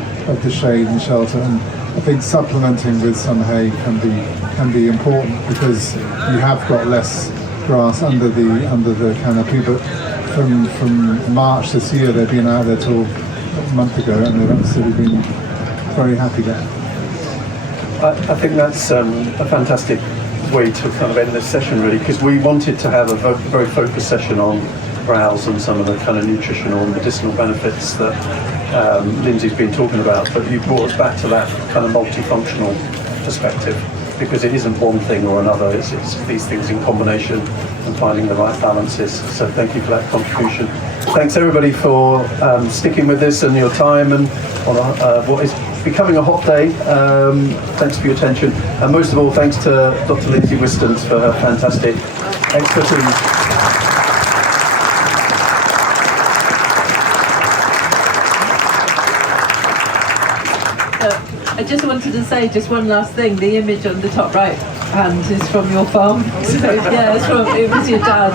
shade and shelter. And I think supplementing with some hay can be important, because you have got less grass under the canopy. But from March this year, they've been out there till a month ago, and they've absolutely been very happy there. I think that's a fantastic way to kind of end this session, really, because we wanted to have a very focused session on browse and some of the kind of nutritional and medicinal benefits that Lindsay's been talking about, but you brought us back to that kind of multifunctional perspective, because it isn't one thing or another, it's these things in combination and finding the right balances. So thank you for that contribution. Thanks everybody for sticking with this and your time, and on what is becoming a hot day. Thanks for your attention, and most of all, thanks to Dr. Lindsay Whistance for her fantastic expertise. I just wanted to say just one last thing. The image on the top right hand is from your farm. So yeah, it was your dad.